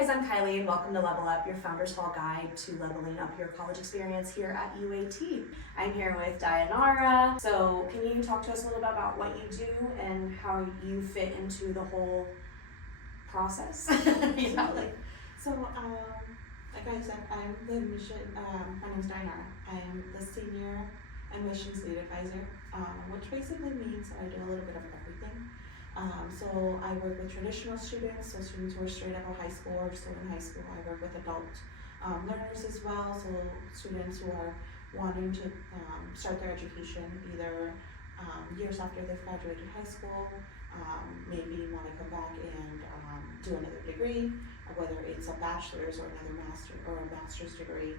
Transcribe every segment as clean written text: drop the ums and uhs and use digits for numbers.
guys, I'm Kylie and welcome to Level Up, your Founders Hall guide to leveling up your college experience here at UAT. I'm here with Dayanara. So can you talk to us a little bit about what you do and how you fit into the whole process? Yeah. So, like I said, I'm the admission, my name's Dayanara. I'm the senior admissions lead advisor, which basically means that I do a little bit of everything. So I work with traditional students, so students who are straight out of high school or still in high school. I work with adult learners as well, so students who are wanting to start their education either years after they've graduated high school, maybe want to come back and do another degree, whether it's a bachelor's or another master's degree.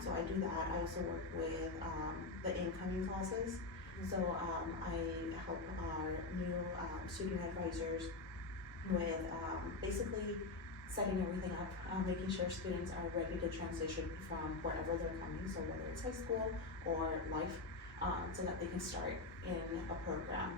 So I do that. I also work with the incoming classes. So I help our new student advisors with basically setting everything up, making sure students are ready to transition from wherever they're coming, so whether it's high school or life, so that they can start in a program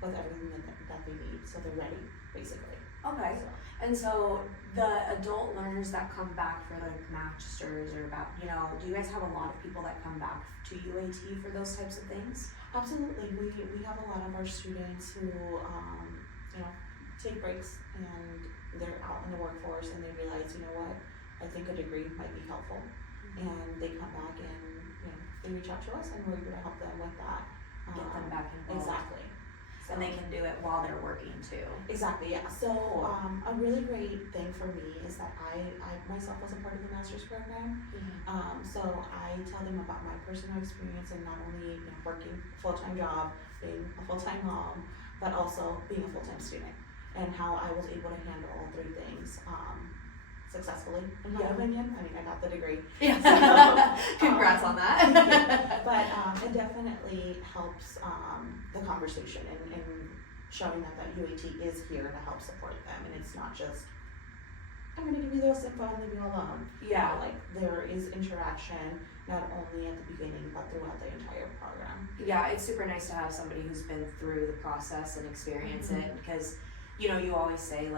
with everything that they need, so they're ready, basically. Okay. And so the adult learners that come back for like masters or about, do you guys have a lot of people that come back to UAT for those types of things? Absolutely. We have a lot of our students who, take breaks and they're out in the workforce and they realize, what, I think a degree might be helpful. Mm-hmm. And they come back and, they reach out to us and we're able to help them with that. Get them back involved. Exactly. And they can do it while they're working too. Exactly, yeah. So a really great thing for me is that I myself was a part of the master's program. Mm-hmm. So I tell them about my personal experience and not only working a full-time job, being a full-time mom, but also being a full-time student and how I was able to handle all three things successfully, in my opinion. I mean, I got the degree. Yeah. So, congrats on that. But it definitely helps the conversation and showing that UAT is here to help support them, and it's not just, I'm going to give you this info and leave you alone. Yeah. There is interaction not only at the beginning but throughout the entire program. Yeah, it's super nice to have somebody who's been through the process and experience it, because you always say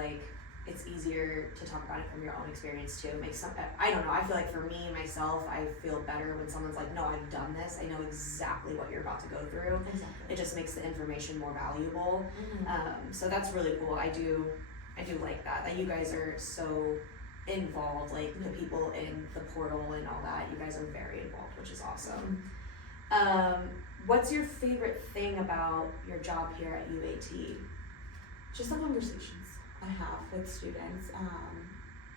it's easier to talk about it from your own experience too. It makes I don't know, I feel like for me, myself, I feel better when someone's like, no, I've done this, I know exactly what you're about to go through. Exactly. It just makes the information more valuable. Mm-hmm. So that's really cool. I do like that you guys are so involved, like the people in the portal and all that, you guys are very involved, which is awesome. What's your favorite thing about your job here at UAT? Just the conversations I have with students.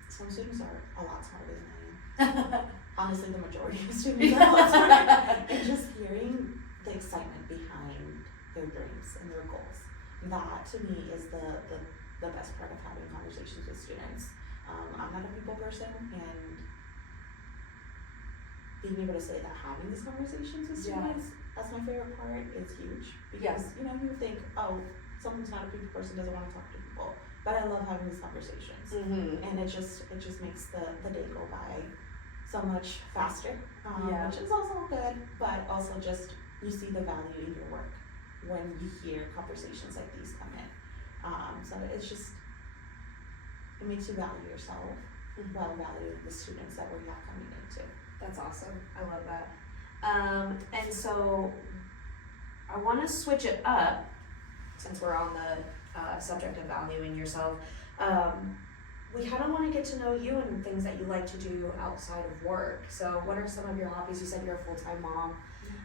Some students are a lot smarter than I am. Honestly, the majority of students are a lot smarter. And just hearing the excitement behind their dreams and their goals. That to me is the best part of having conversations with students. I'm not a people person, and being able to say that having these conversations with students, that's my favorite part, is huge. Because you think, oh, someone's not a people person, doesn't want to talk to people. But I love having these conversations, and it just makes the day go by so much faster, which is also good. But also just you see the value in your work when you hear conversations like these come in. So it's just, it makes you value yourself while valuing the students that we have coming in too. That's awesome. I love that. And so I want to switch it up since we're on the subject of valuing yourself. We kind of want to get to know you and things that you like to do outside of work. So what are some of your hobbies? You said you're a full-time mom.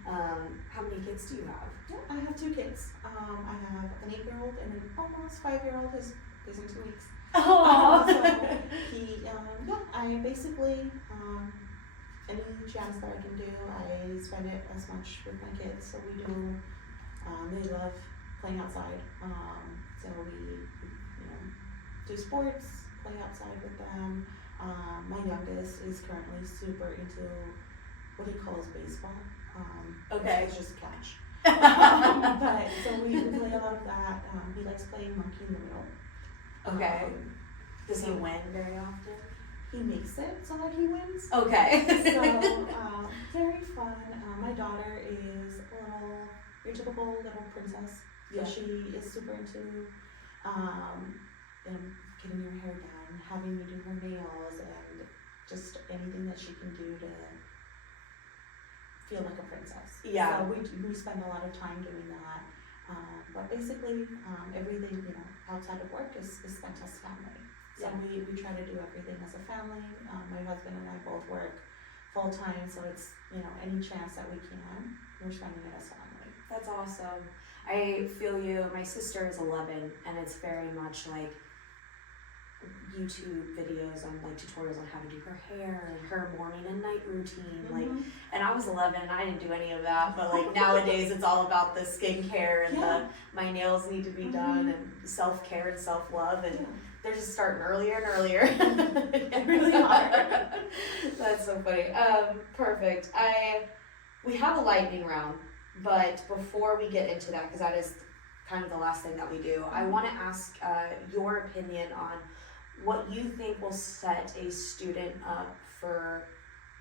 How many kids do you have? Yeah, I have 2 kids. I have an 8-year-old and an almost 5-year-old who's in 2 weeks. Oh. So I basically, any chance that I can do, I spend it as much with my kids. So we do, they love playing outside. So we, do sports, play outside with them. My youngest is currently super into what he calls baseball. Okay. It's just catch. But so we play a lot of that. He likes playing monkey in the middle. Okay. Does he win very often? He makes it so that he wins. Okay. So very fun. My daughter is your typical little princess. So she is super into getting her hair done, having me do her nails, and just anything that she can do to feel like a princess. Yeah. So we spend a lot of time doing that. But basically, everything, outside of work is spent as family. So Yeah. we try to do everything as a family. My husband and I both work full time, so it's, any chance that we can, we're spending it as family. That's awesome. I feel you. My sister is 11, and it's very much like YouTube videos on like tutorials on how to do her hair and her morning and night routine. Like, and I was 11 and I didn't do any of that, but like nowadays it's all about the skincare and my nails need to be done and self-care and self-love, and they're just starting earlier and earlier. They really are. That's so funny. Perfect. We have a lightning round, but before we get into that, because that is kind of the last thing that we do, I want to ask your opinion on what you think will set a student up for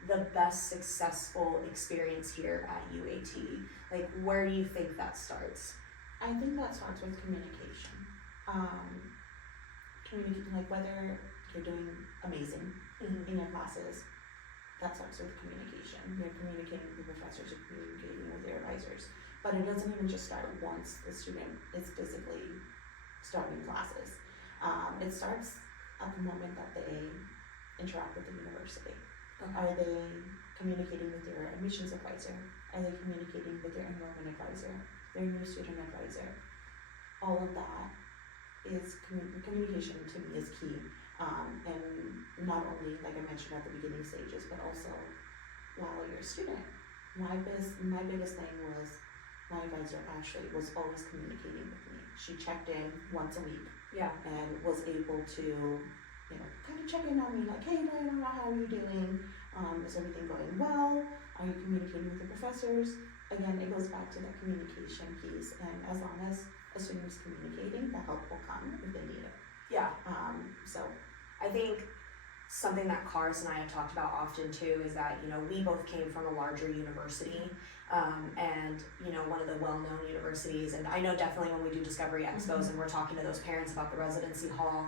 the best successful experience here at UAT. Like, where do you think that starts? I think that starts with communication. Like whether you're doing amazing in your classes, that starts with communication. You're communicating with your professors, you're communicating with your advisors. But it doesn't even just start once the student is physically starting classes. It starts at the moment that they interact with the university. Okay. Are they communicating with their admissions advisor? Are they communicating with their enrollment advisor, their new student advisor? All of that is communication to me is key. And not only, like I mentioned at the beginning stages, but also while you're a student. My biggest thing was my advisor Ashley was always communicating with me. She checked in once a week. Yeah. And was able to, kind of check in on me, like, hey, Dayanara, how are you doing? Is everything going well? Are you communicating with the professors? Again, it goes back to the communication piece, and as long as a student is communicating, the help will come if they need it. Yeah. So I think something that Cars and I have talked about often too is that, we both came from a larger university, and, one of the well-known universities, and I know definitely when we do Discovery Expos and we're talking to those parents about the residency hall,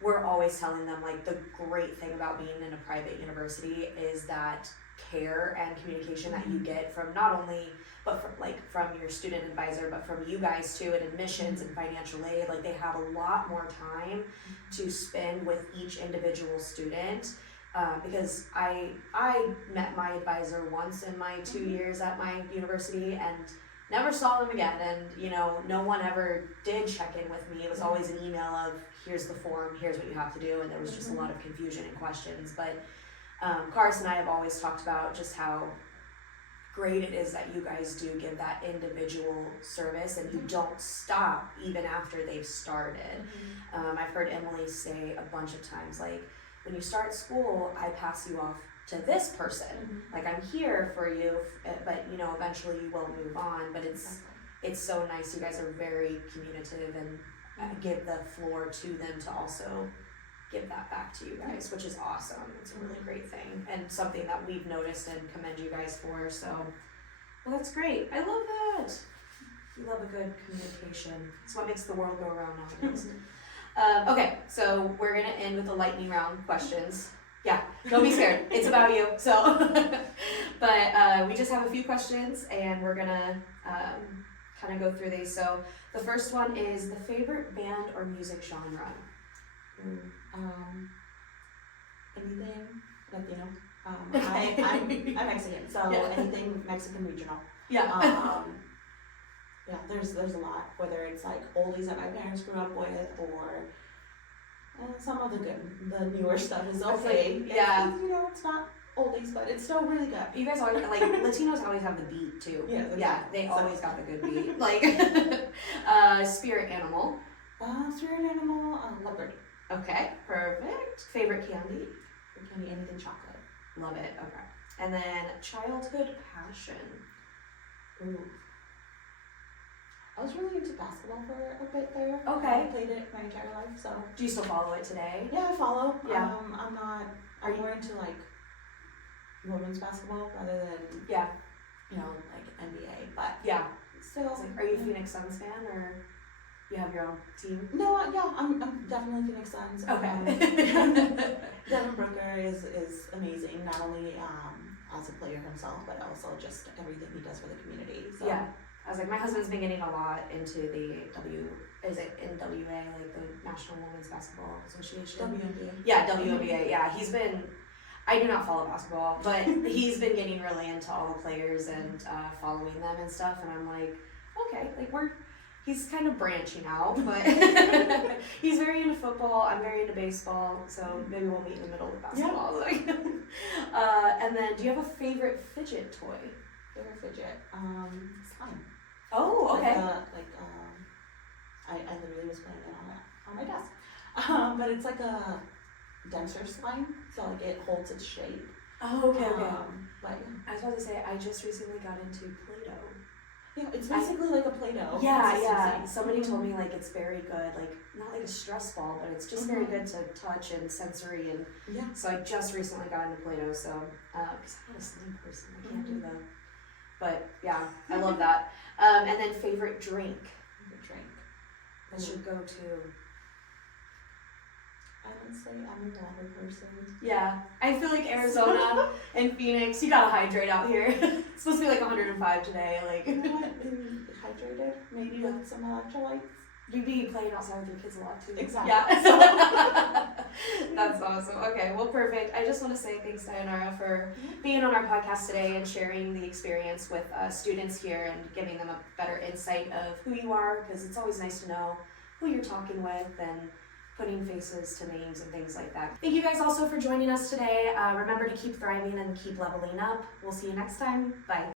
we're always telling them, like, the great thing about being in a private university is that care and communication that you get from not only, but from your student advisor, but from you guys too, and admissions and financial aid. Like, they have a lot more time to spend with each individual student. Because I met my advisor once in my 2 years at my university and never saw them again, and no one ever did check in with me. It was always an email of, here's the form, here's what you have to do, and there was just a lot of confusion and questions. But Cars and I have always talked about just how great it is that you guys do give that individual service and you don't stop even after they've started. I've heard Emily say a bunch of times, like, when you start school, I pass you off to this person. Like, I'm here for you, but eventually you will move on. But it's so nice. You guys are very communicative and give the floor to them to also give that back to you guys, which is awesome. It's a really great thing and something that we've noticed and commend you guys for. So, well, that's great. I love that. You love a good communication. It's what makes the world go around nowadays. Okay, so we're gonna end with the lightning round questions. Yeah, don't be scared. It's about you. So, but we just have a few questions, and we're gonna kind of go through these. So, the first one is the favorite band or music genre. Anything Latino. I'm Mexican, so anything Mexican regional. Yeah. Yeah, there's a lot, whether it's like oldies that my parents grew up with, or some of the newer stuff is okay. Yeah. It's not oldies, but it's still really good. You guys always, like, Latinos always have the beat too. Yeah, they always got the good beat. Like, spirit animal. Spirit animal, leopard. Okay, perfect. Favorite candy? Candy, anything chocolate. Love it. Okay. And then childhood passion. Ooh. I was really into basketball for a bit there. Okay. I played it my entire life, so. Do you still follow it today? Yeah, I follow. Yeah. I'm more into like women's basketball rather than like NBA, but yeah. still. Are you a Phoenix Suns fan or? You have your own team? No, yeah, I'm definitely Phoenix Suns. Okay. Devin Brooker is amazing, not only as a player himself, but also just everything he does for the community. So. Yeah. I was like, my husband's been getting a lot into the NWA, like the National Women's Basketball Association? WNBA. Yeah, WNBA, yeah. He's been, I do not follow basketball, but he's been getting really into all the players and following them and stuff, and I'm like, okay, like he's kind of branching out, but he's very into football, I'm very into baseball, so maybe we'll meet in the middle with basketball. Yeah. And then, do you have a favorite fidget toy? Favorite fidget? Slime. Oh, okay. I literally was playing it on my desk. But it's like a denser slime, so like it holds its shape. Oh, okay, okay. But yeah. I was about to say, I just recently got into Play-Doh. Yeah, it's basically like a Play-Doh. Yeah. Somebody told me like it's very good, like not like a stress ball, but it's just very good to touch and sensory, and so I just recently got into Play-Doh, so because I'm not a slime person, I can't do that. But yeah, I love that. And then favorite drink. Favorite drink. What's your go-to? I would say I'm a water person. Yeah, I feel like Arizona and Phoenix, you gotta hydrate out here. It's supposed to be like 105 today, like. You know what? Hydrated, maybe with some electrolytes. You'd be playing outside with your kids a lot too. Exactly. Yeah. That's awesome. Okay, well, perfect. I just want to say thanks, Dayanara, for being on our podcast today and sharing the experience with students here and giving them a better insight of who you are, because it's always nice to know who you're talking with and putting faces to names and things like that. Thank you guys also for joining us today. Remember to keep thriving and keep leveling up. We'll see you next time. Bye.